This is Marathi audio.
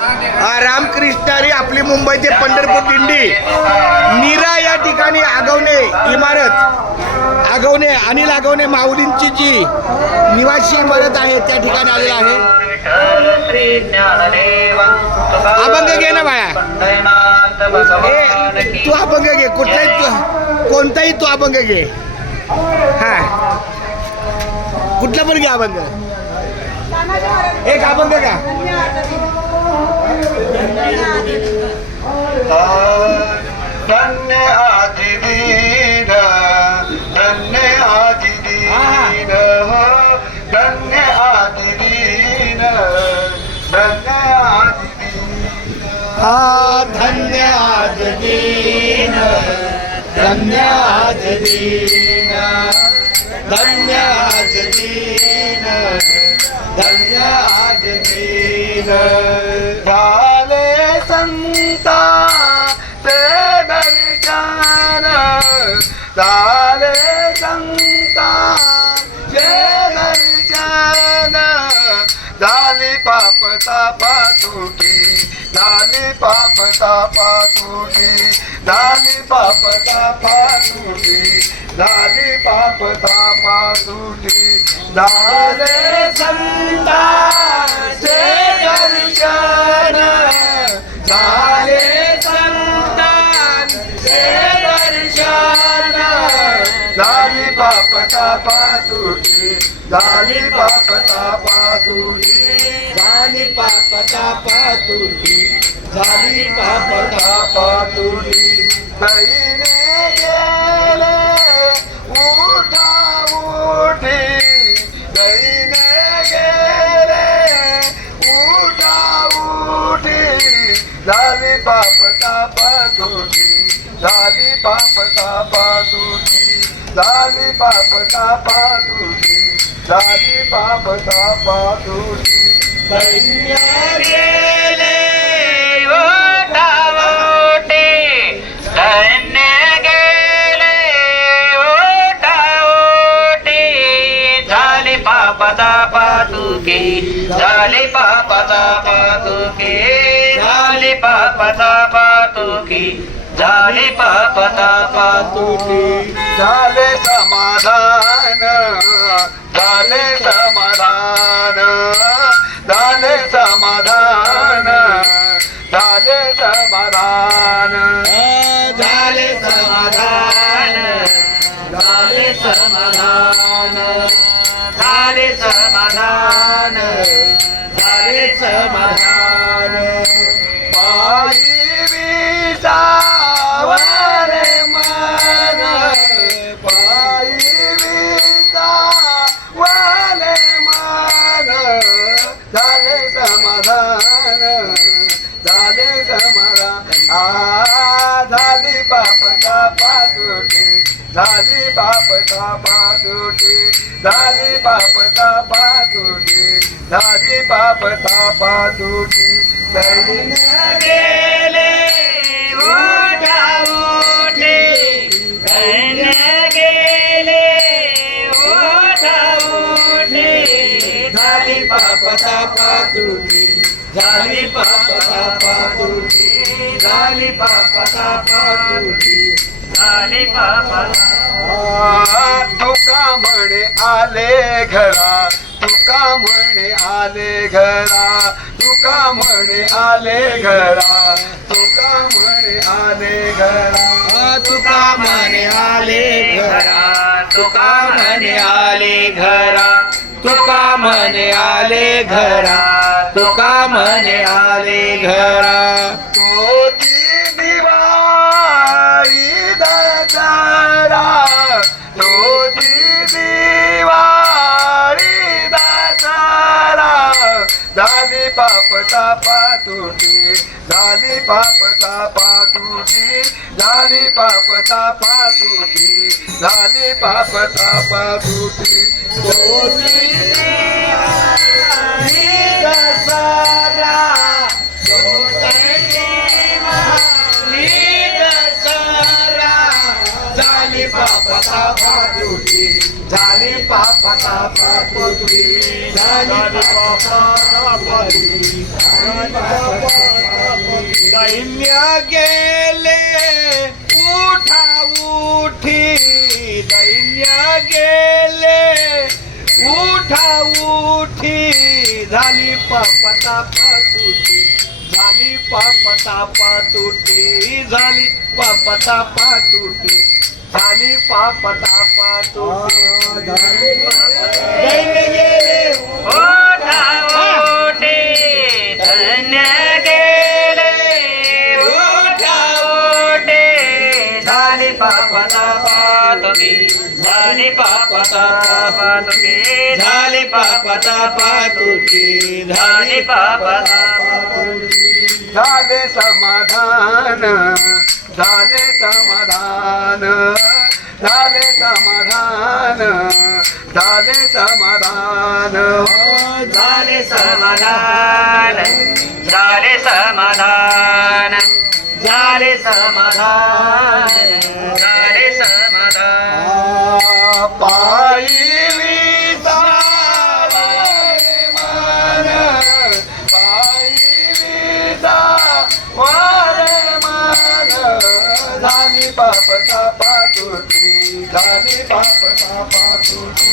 रामकृष्णारी आपली मुंबई ते पंढरपूर दिंडी नीरा या ठिकाणी आगवणे इमारत आगवणे अनिल आगवणे माऊलींची जी निवासी इमारत आहे त्या ठिकाणी आलेला आहे. अभंग घे ना बाळा, तू अभंग घे, कोणताही तू अभंग घे. हा कुठला पण घे अभंग, एक अभंग का. धन्य आदि दीन, धन्य आदि दीन, धन्य आदि दीन, धन्य आदि दीन. धन्य आदि दीन, धन्य आदि दीन, धन्य आदि दीन, धन्य आदि दीन. झाले संता ते दर्शन, झाले संता ते दर्शन, झाली पाप तापा तुटी, झाली पाप तापा तुटी, झाली पाप तापा तुटी, झाली पाप तापा तुटी. झाले संता ते दर्शन, झाले संतांचे दर्शन, झाली पाप तापा तुटी, झाली पाप तापा तुटी, झाली पाप तापा तुटी, झाली पाप तापा तुटी. बहिणे गेले उठा उठी, बहिणे गेले उठा उठी, झाली पाप तापा तुटी, झाली पाप तापा तुटी, झाली पाप तापा तुटी, झाली पाप तापा तुटी. धन्य गेले ओठाओटे, धन्य गेले ओठाओटे, झाले पाप तापा तुके, झाले पाप तापा तुके, झाले पाप तापा तुके, झाले पाप तापा तुके. झाले समाधान, झाले समाधान, झाले समाधान, झाले समाधान, झाले समाधान, झाले समाधान, झाले समाधान, झाले समाधान. पायी विसावले मन, पायी विसावले मन, झाले समाधान, झाले समाधान. झाली पाप तापा तुटी, झाली पाप तापा तुटी, झाली पाप तापा तुटी, झाली पाप तापा तुटी. बहिणे गेले ओठाओटे, धन्य गेले ओठाओटे, झाली पाप तापा तुटी, झाली पाप तापा तुटी, झाली पाप तापा तुटी, झाली पाप. तुका म्हणे आले घरा, तुका म्हणे आले घरा, तुका म्हणे आले घरा, तुका म्हणे आले घरा. तुका म्हणे आले घरा, तुका म्हणे आले घरा, तुका म्हणे आले घरा, तुका म्हणे आले घरा. तोची दिवाळी दसरा, तोची दिवाळी दसरा, झाली पाप तापा तुटी, झाली पाप तापा तुटी, झाली पाप तापा तुटी, झाली पाप तापा तुटी. तोची दिवाळी दसरा, झाली पाप तापा तुटी, झाली पाप तापा तुटी, झाली पाप तापा तुटी, झाली पाप गेले उठा उठी दैन्य गेले उठा उठी झाली पापतापा तुटी झाली पापतापा तुटी झाली पापतापा तुटी झाली पापतापा तुटी दैन्य गेले ओठा ओठे धन्य गेले ओठा ओठे झाली पापता पातुकी झाली पापता पातुकी झाली पापता पातुकी झाली पापता झाले समाधान झाले समाधान झाले समाधान झाले समाधान झाले समाधान झाले समाधान झाले समाधान झाले समाधान पायली सावरे मान पायली सावरे मान झाली पापता पातुटी झाली पापता पातुटी